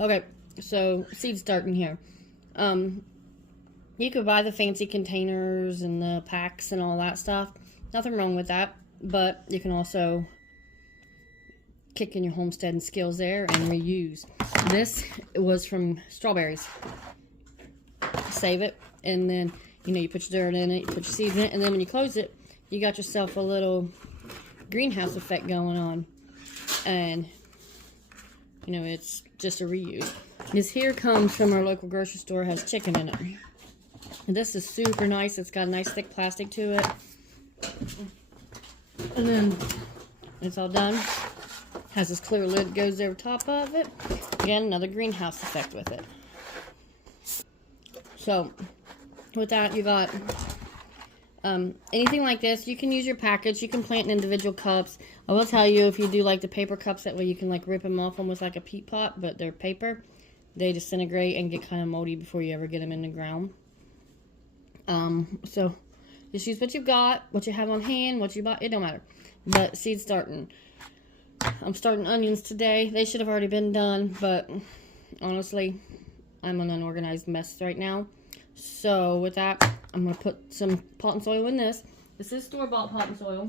Okay, so seed starting here. You could buy the fancy containers and the packs and all that stuff. Nothing wrong with that, but you can also kick in your homestead and skills there and reuse. This was from strawberries. Save it, and then you put your dirt in it, you put your seeds in it, and then when you close it, you got yourself a little greenhouse effect going on. And it's just a reuse. This here comes from our local grocery store, has chicken in it. And this is super nice. It's got a nice thick plastic to it. And then it's all done. Has this clear lid that goes over top of it. Again, another greenhouse effect with it. So, with that, you got anything like this. You can use your package. You can plant in individual cups. I will tell you, if you do like the paper cups, that way you can like rip them off almost like a peat pot, but they're paper. They disintegrate and get kind of moldy before you ever get them in the ground. So just use what you've got, what you have on hand, what you bought. It don't matter. But seed starting. I'm starting onions today. They should have already been done, but honestly, I'm an unorganized mess right now. So with that, I'm going to put some potting soil in this. This is store-bought potting soil.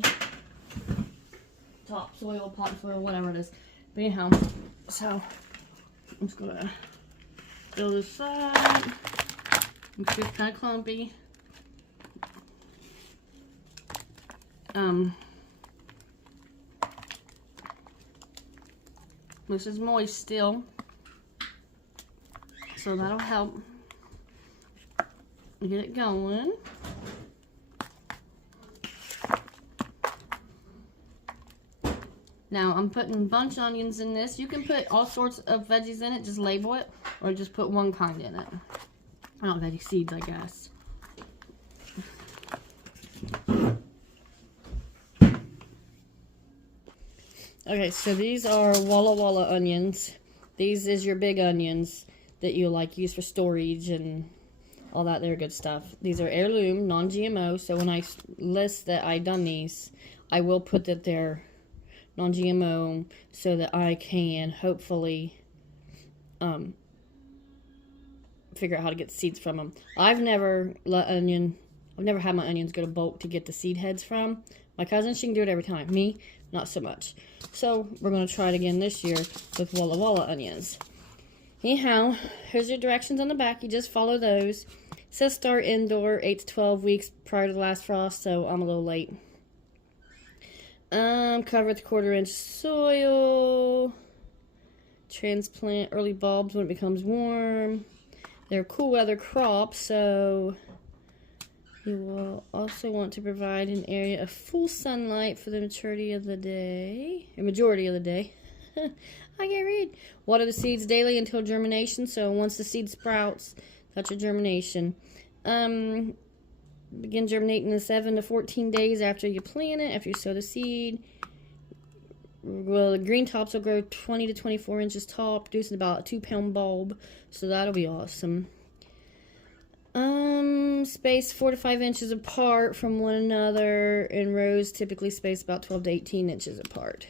Top soil, potting soil, whatever it is. But anyhow, so I'm just going to fill this up. It's just kind of clumpy. This is moist still, so that'll help get it going. Now I'm putting bunch onions in this. You can put all sorts of veggies in it, just label it, or just put one kind in it. Not veggie seeds, I guess. Okay, so these are Walla Walla onions. These is your big onions that you like use for storage and all that there good stuff. These are heirloom, non-GMO, so when I list that I done these, I will put that they're non-GMO so that I can hopefully figure out how to get the seeds from them. I've never had my onions go to bulk to get the seed heads from. My cousin, she can do it every time. Me, not so much. So we're going to try it again this year with Walla Walla onions. Anyhow, here's your directions on the back. You just follow those. It says start indoor 8 to 12 weeks prior to the last frost, so I'm a little late. Cover with 1/4 inch soil. Transplant early bulbs when it becomes warm. They're cool weather crops, so you will also want to provide an area of full sunlight for the majority of the day. I can't read. Water the seeds daily until germination. So once the seed sprouts, that's your germination. Begin germinating in 7 to 14 days after you plant it, after you sow the seed. Well, the green tops will grow 20 to 24 inches tall, producing about a 2-pound bulb. So that'll be awesome. Space 4 to 5 inches apart from one another, and rows typically spaced about 12 to 18 inches apart.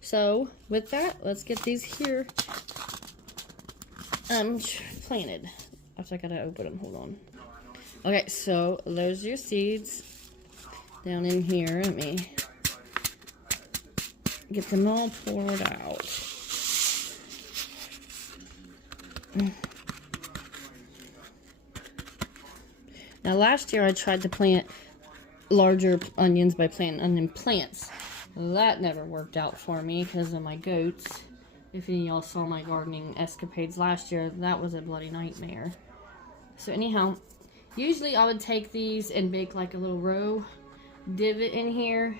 So with that, let's get these here planted. Actually, I gotta open them. Hold on. Okay, so there's your seeds down in here. Let me get them all poured out. Now, last year I tried to plant larger onions by planting onion plants. That never worked out for me because of my goats. If any of y'all saw my gardening escapades last year, that was a bloody nightmare. So anyhow, usually I would take these and make like a little row divot in here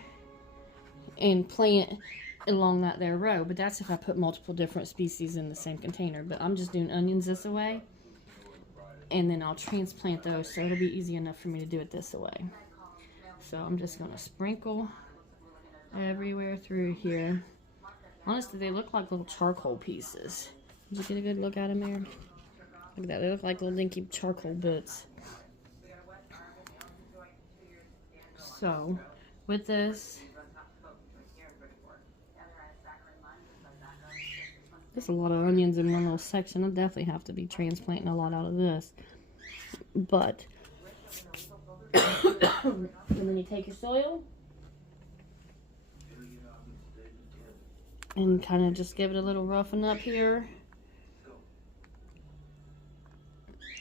and plant along that there row. But that's if I put multiple different species in the same container. But I'm just doing onions this way. And then I'll transplant those, so it'll be easy enough for me to do it this way. So I'm just going to sprinkle everywhere through here. Honestly, they look like little charcoal pieces. Did you get a good look at them there? Look at that, they look like little dinky charcoal bits. So, with this, There's a lot of onions in one little section. I'll definitely have to be transplanting a lot out of this. But, and then you take your soil and kind of just give it a little roughing up here.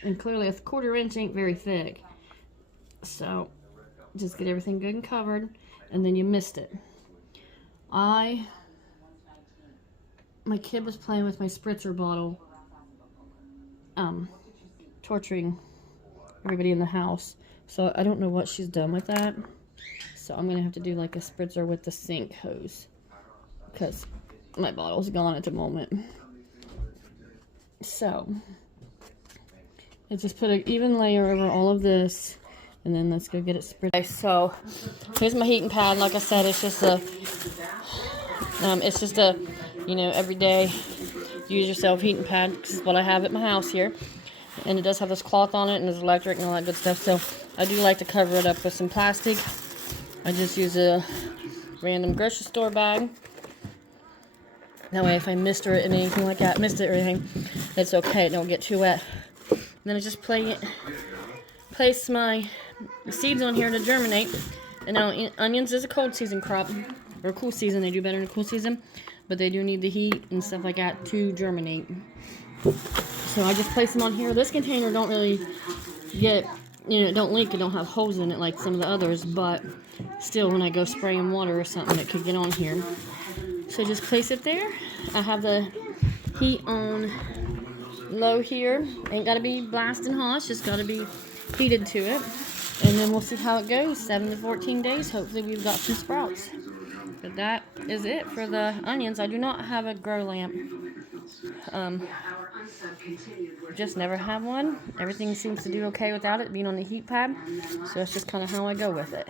And clearly a 1/4 inch ain't very thick. So, just get everything good and covered, and then you mist it. My kid was playing with my spritzer bottle, torturing everybody in the house. So I don't know what she's done with that. So I'm gonna have to do like a spritzer with the sink hose, because my bottle's gone at the moment. So I just put an even layer over all of this, and then let's go get it spritzed. Okay, so here's my heating pad. Like I said, it's just a you know, everyday use yourself heating pad. This is what I have at my house here, and it does have this cloth on it, and there's electric and all that good stuff. So I do like to cover it up with some plastic. I just use a random grocery store bag. That way, if I mist or anything like that, mist it or anything, it's okay. It don't get too wet. And then I just place my seeds on here to germinate. And now onions is a cold season crop, or a cool season. They do better in a cool season, but they do need the heat and stuff like that to germinate. So I just place them on here. This container don't really get, you know, it don't leak. It don't have holes in it like some of the others, but still, when I go spraying water or something, it could get on here. So just place it there. I have the heat on low here. Ain't got to be blasting hot. It's just got to be heated to it. And then we'll see how it goes. 7 to 14 days. Hopefully we've got some sprouts. But that is it for the onions. I do not have a grow lamp. Just never have one. Everything seems to do okay without it being on the heat pad. So that's just kind of how I go with it.